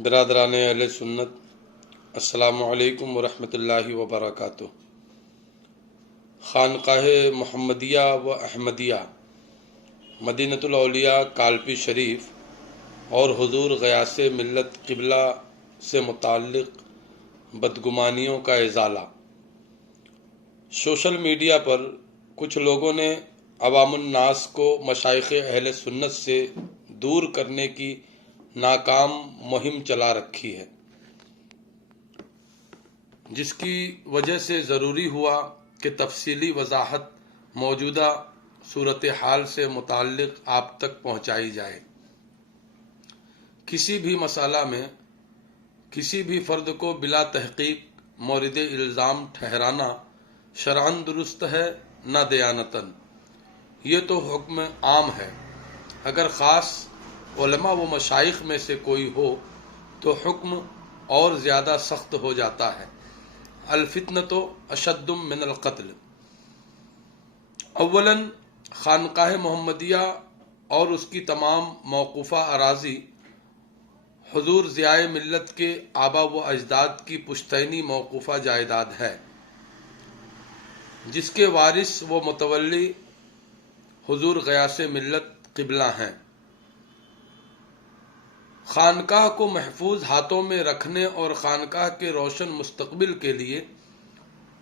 बिरादरान अहले सुन्नत, अस्सलामु अलैकुम वरहमतुल्लाहि वबरकातुह। खानकाह मुहम्मदिया व अहमदिया मदीनतुल औलिया कालपी शरीफ और हुजूर गयासे मिल्लत क़िबला से मुताल्लिक़ बदगुमानियों का इज़ाला। सोशल मीडिया पर कुछ लोगों ने अवामुन्नास को मशाइख़ अहले सुन्नत से दूर करने की नाकाम मुहिम चला रखी है, जिसकी वजह से ज़रूरी हुआ कि तफसीली वजाहत मौजूदा सूरत हाल से मुताल्लिक़ आप तक पहुँचाई जाए। किसी भी मसाला में किसी भी फ़र्द को बिला तहक़ीक़ मौरिद इल्ज़ाम ठहराना शरअन दुरुस्त है न दयानतन। ये तो हुक्म आम है। अगर ख़ास उलमा व मशाइख में से कोई हो तो हुक्म और ज़्यादा सख्त हो जाता है। अल-फित्नतो अशद्दुम मिनल क़त्ल। अव्वलन खानकाह मोहम्मदिया और उसकी तमाम मौक़ूफ़ा अराज़ी हुज़ूर ज़ियाए मिल्लत के आबा व अजदाद की पुश्तैनी मौक़ूफ़ा जायदाद है, जिसके वारिस व मुतवल्ली हुज़ूर गयासे मिल्लत क़िबला हैं। खानकाह को महफूज हाथों में रखने और खानकाह के रोशन मुस्तकबिल के लिए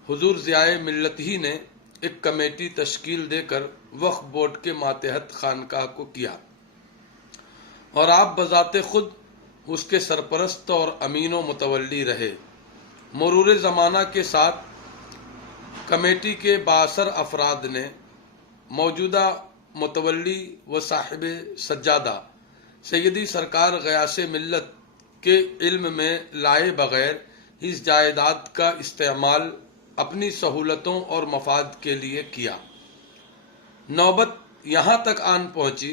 हुज़ूर ज़ियाए मिल्लत ही ने एक कमेटी तश्कील देकर वक्फ बोर्ड के मातहत खानकाह को किया और आप बज़ाते खुद उसके सरपरस्त और अमीन व मुतवल्ली रहे। मरूर ज़माना के साथ कमेटी के बासर अफराद ने मौजूदा मुतवल्ली व साहिब सज्जादा सैयदी सरकार गयासे मिल्लत के इल्म में लाए बगैर इस जायदाद का इस्तेमाल अपनी सहूलतों और मफाद के लिए किया। नौबत यहाँ तक आन पहुँची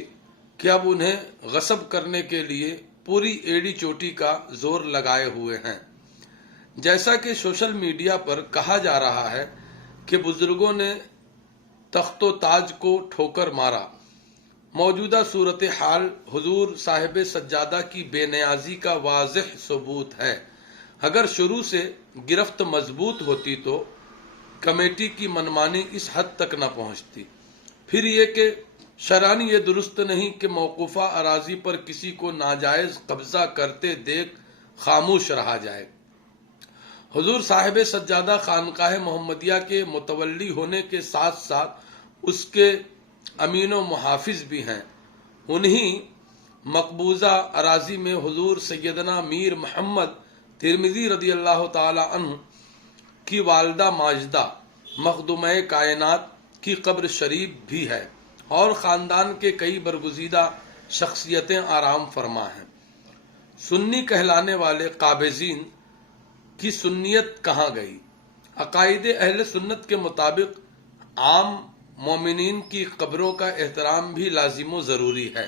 कि अब उन्हें गसब करने के लिए पूरी एड़ी चोटी का जोर लगाए हुए हैं। जैसा कि सोशल मीडिया पर कहा जा रहा है कि बुजुर्गों ने तख्तो ताज को ठोकर मारा। मौजूदा सूरत हाल हुजूर साहिब सज्जादा की बेनियाजी का वाज़ेह सबूत है। अगर शुरू से गिरफ्त मजबूत होती तो कमेटी की मनमानी इस हद तक न पहुँचती। फिर ये कि शरअन ये दुरुस्त नहीं कि मौक़ूफ़ा अराज़ी पर किसी को नाजायज़ कब्ज़ा करते देख खामोश रहा जाए। हुजूर साहिब सज्जादा खानकाह मोहम्मदिया के मुतवल्ली होने के साथ साथ उसके अमीन व मुहाफिज भी हैं। उन्हीं मकबूजा अराज़ी में हुजूर सैयदना मीर मोहम्मद तिरमिज़ी रज़ी अल्लाह ताला अन्हु की वालदा माजिदा मखदूम-ए कायनात की कब्र शरीफ भी है और ख़ानदान के कई बरगुज़ीदा शख्सियतें आराम फरमा हैं। सुन्नी कहलाने वाले काबिज़ीन की सुन्नियत कहाँ गई? अक़ाइद अहले सुन्नत के मुताबिक आम मोमिनीन की कब्रों का एहतराम भी लाजिम ज़रूरी है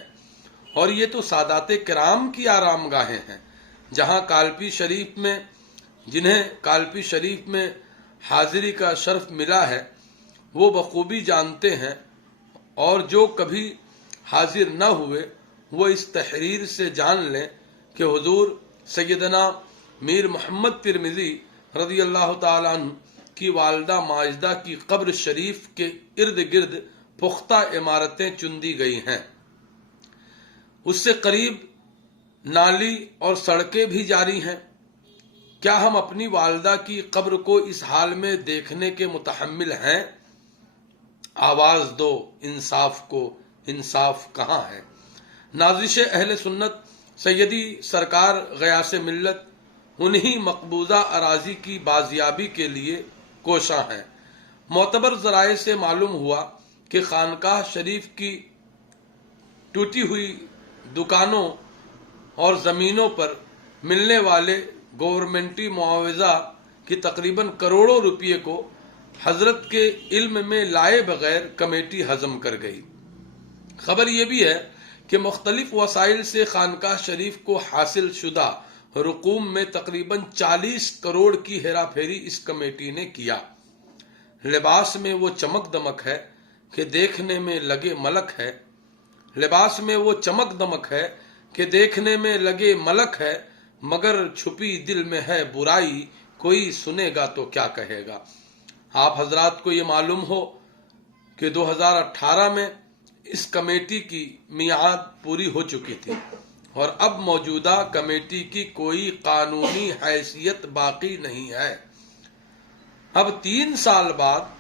और ये तो सादाते किराम की आराम गाहें हैं, जहाँ कालपी शरीफ में जिन्हें कालपी शरीफ में हाजिरी का शर्फ मिला है वो बखूबी जानते हैं और जो कभी हाजिर न हुए वो इस तहरीर से जान लें कि हुजूर सैयदना मीर मोहम्मद तिरमिज़ी रज़ी अल्लाह ताला अन्हु की वालदा माजिदा की कब्र शरीफ के इर्द गिर्द पुख्ता इमारतें चुन दी गई हैं। उससे करीब नाली और सड़कें भी जारी हैं। क्या हम अपनी वालदा की कब्र को इस हाल में देखने के मुतहम्मिल हैं? आवाज़ दो इंसाफ को, इंसाफ कहाँ है? नाज़िश अहले सुन्नत सैयदी सरकार गयासे मिल्लत उन्हीं मकबूजा अराज़ी की बाजियाबी के लिए कोशां हैं। मोतबर ज़राए से मालूम हुआ कि खानकाह शरीफ की टूटी हुई दुकानों और ज़मीनों पर मिलने वाले गवर्नमेंटी मुआवजा की तकरीबन करोड़ों रुपये को हजरत के इल्म में लाए बगैर कमेटी हजम कर गई। खबर यह भी है कि मुख्तलिफ वसाइल से खानकाह शरीफ को हासिल शुदा रुकूम में तकरीबन 40 करोड़ की हेरा फेरी इस कमेटी ने किया। लिबास में वो चमक दमक है कि देखने में लगे मलक है। लिबास में वो चमक दमक है कि देखने में लगे मलक है, मगर छुपी दिल में है बुराई, कोई सुनेगा तो क्या कहेगा। आप हजरात को ये मालूम हो कि 2018 में इस कमेटी की मियाद पूरी हो चुकी थी और अब मौजूदा कमेटी की कोई कानूनी हैसियत बाकी नहीं है। अब 3 साल बाद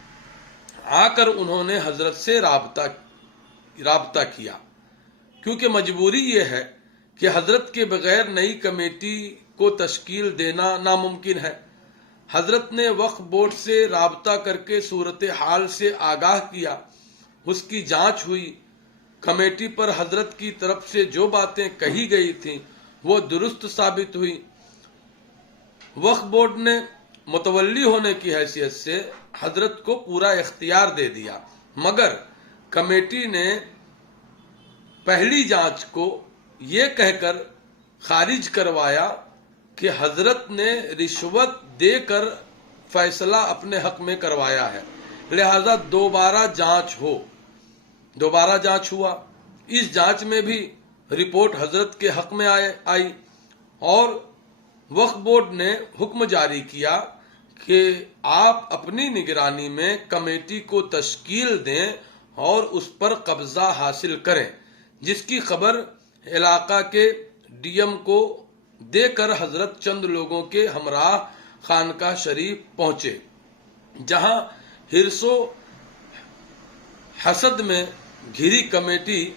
आकर उन्होंने हजरत से राबता किया, क्योंकि मजबूरी ये है कि हजरत के बगैर नई कमेटी को तश्कील देना नामुमकिन है। हजरत ने वक्फ बोर्ड से राबता करके सूरत हाल से आगाह किया, उसकी जांच हुई। कमेटी पर हजरत की तरफ से जो बातें कही गई थीं वो दुरुस्त साबित हुई। वक्फ बोर्ड ने मुतवल्ली होने की हैसियत से हजरत को पूरा इख्तियार दे दिया, मगर कमेटी ने पहली जांच को ये कहकर खारिज करवाया कि हजरत ने रिश्वत देकर फैसला अपने हक में करवाया है, लिहाजा दोबारा जांच हुआ। इस जांच में भी रिपोर्ट हजरत के हक में आई और वक्फ बोर्ड ने हुक्म जारी किया कि आप अपनी निगरानी में कमेटी को तश्कील दें और उस पर कब्जा हासिल करें, जिसकी खबर इलाका के डीएम को देकर हजरत चंद लोगों के हमराह खानकाह शरीफ पहुंचे, जहां हिरसो हसद में घिरी कमेटी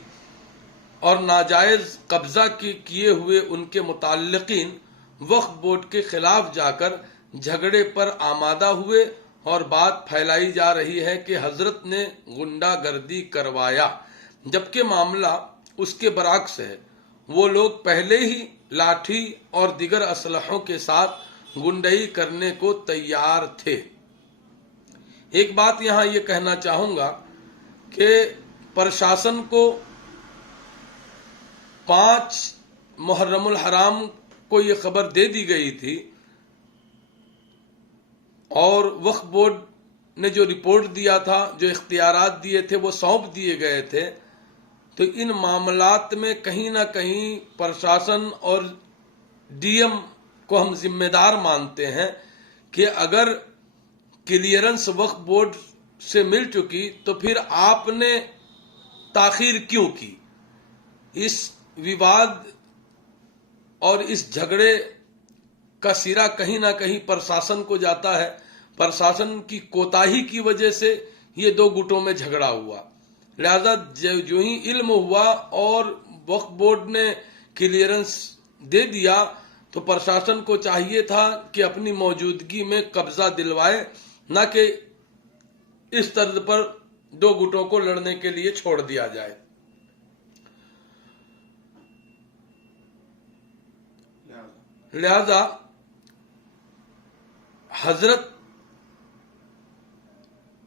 और नाजायज कब्जा किए हुए उनके मुताल्लिकीन वक्फ बोर्ड के खिलाफ जाकर झगड़े पर आमादा हुए और बात फैलाई जा रही है कि हजरत ने गुंडागर्दी करवाया, जबकि मामला उसके बरअक्स है। वो लोग पहले ही लाठी और दिगर असलहों के साथ गुंडई करने को तैयार थे। एक बात यहाँ ये कहना चाहूंगा कि प्रशासन को 5 मुहर्रमुल हराम को ये खबर दे दी गई थी और वक्फ बोर्ड ने जो रिपोर्ट दिया था, जो इख्तियारात दिए थे, वो सौंप दिए गए थे। तो इन मामलात में कहीं ना कहीं प्रशासन और डीएम को हम जिम्मेदार मानते हैं कि अगर क्लियरेंस वक्फ बोर्ड से मिल चुकी तो फिर आपने ताखीर क्यों की। इस विवाद और इस झगड़े का सिरा कहीं ना कहीं प्रशासन को जाता है। प्रशासन की कोताही की वजह से ये 2 गुटों में झगड़ा हुआ, लिहाजा जो ही इल्म हुआ और वक्फ बोर्ड ने क्लियरेंस दे दिया तो प्रशासन को चाहिए था कि अपनी मौजूदगी में कब्जा दिलवाए, न कि इस तर्ज पर 2 गुटों को लड़ने के लिए छोड़ दिया जाए। लिहाजा हजरत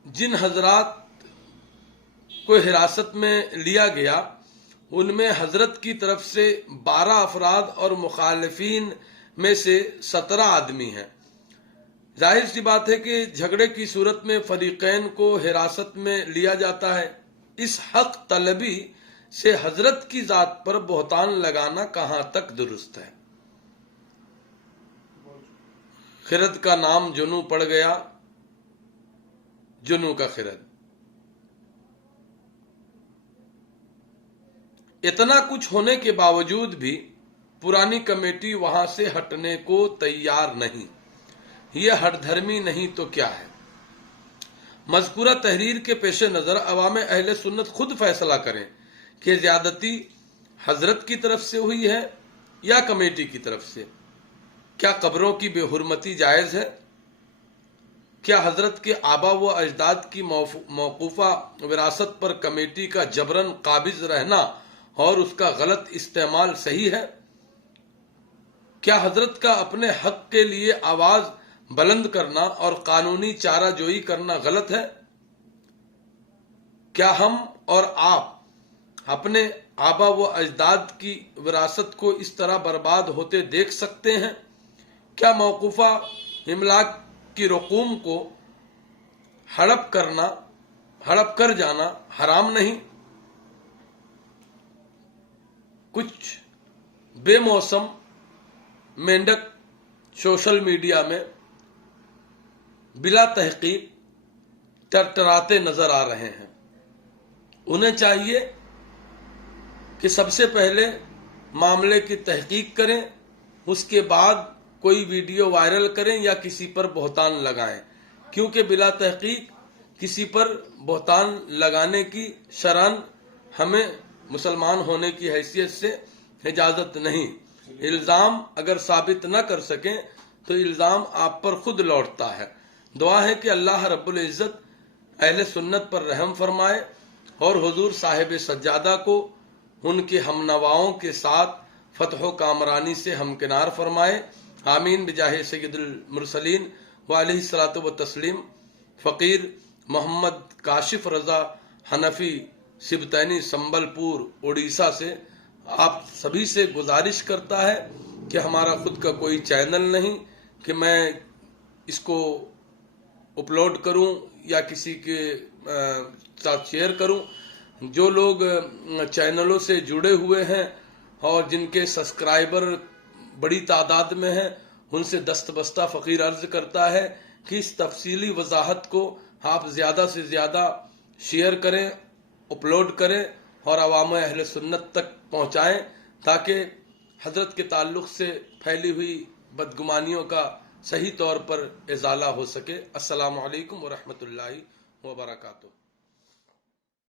जिन हजरात को हिरासत में लिया गया उनमें हजरत की तरफ से 12 अफराद और मुखालिफिन में से 17 आदमी हैं। जाहिर सी बात है कि झगड़े की सूरत में फरीकैन को हिरासत में लिया जाता है। इस हक तलबी से हजरत की जात पर बोहतान लगाना कहां तक दुरुस्त है। खिरद का नाम जुनू पड़ गया, जुनू का खिरद। इतना कुछ होने के बावजूद भी पुरानी कमेटी वहां से हटने को तैयार नहीं। यह हठधर्मी नहीं तो क्या है। मज़कूरा तहरीर के पेश नजर अवाम अहले सुन्नत खुद फैसला करें कि ज्यादती हजरत की तरफ से हुई है या कमेटी की तरफ से। क्या कब्रों की बेहुरमती जायज है? क्या हजरत के आबा व अजदाद की मौकूफा विरासत पर कमेटी का जबरन काबिज रहना और उसका गलत इस्तेमाल सही है? क्या हजरत का अपने हक के लिए आवाज बुलंद करना और कानूनी चाराजोई करना गलत है? क्या हम और आप अपने आबा व अजदाद की विरासत को इस तरह बर्बाद होते देख सकते हैं? क्या मौकूफा इमलाक की रकूम को हड़प कर जाना हराम नहीं? कुछ बेमौसम मेंढक सोशल मीडिया में बिला तहकीक टरटराते नजर आ रहे हैं। उन्हें चाहिए कि सबसे पहले मामले की तहकीक करें, उसके बाद कोई वीडियो वायरल करें या किसी पर बहतान लगाएं, क्योंकि बिला तहकीक किसी पर बहतान लगाने की शरअन हमें मुसलमान होने की हैसियत से इजाजत नहीं। इल्जाम अगर साबित न कर सकें तो इल्जाम आप पर खुद लौटता है। दुआ है कि अल्लाह रब्बुल इज्जत अहले सुन्नत पर रहम फरमाए और हुजूर साहिब सज्जादा को उनके हमनवाओं के साथ फतह कामरानी से हमकिनार फरमाए। आमीन बिजाहे सय्यदुल मुरसलीन व अलैहिस्सलातु व तस्लीम। फ़कीर मोहम्मद काशिफ रजा हनफी सिबतैनी संबलपुर उड़ीसा से आप सभी से गुजारिश करता है कि हमारा खुद का कोई चैनल नहीं कि मैं इसको अपलोड करूं या किसी के साथ शेयर करूं। जो लोग चैनलों से जुड़े हुए हैं और जिनके सब्सक्राइबर बड़ी तादाद में हैं, उनसे दस्तबस्ता फ़कीर अर्ज करता है कि इस तफसीली वजाहत को आप ज़्यादा से ज़्यादा शेयर करें, अपलोड करें और अवाम अहले सुन्नत तक पहुँचाएँ, ताकि हजरत के ताल्लुक़ से फैली हुई बदगुमानियों का सही तौर पर इजाला हो सके। अस्सलामु अलैकुम व रहमतुल्लाहि व बरकातुहू।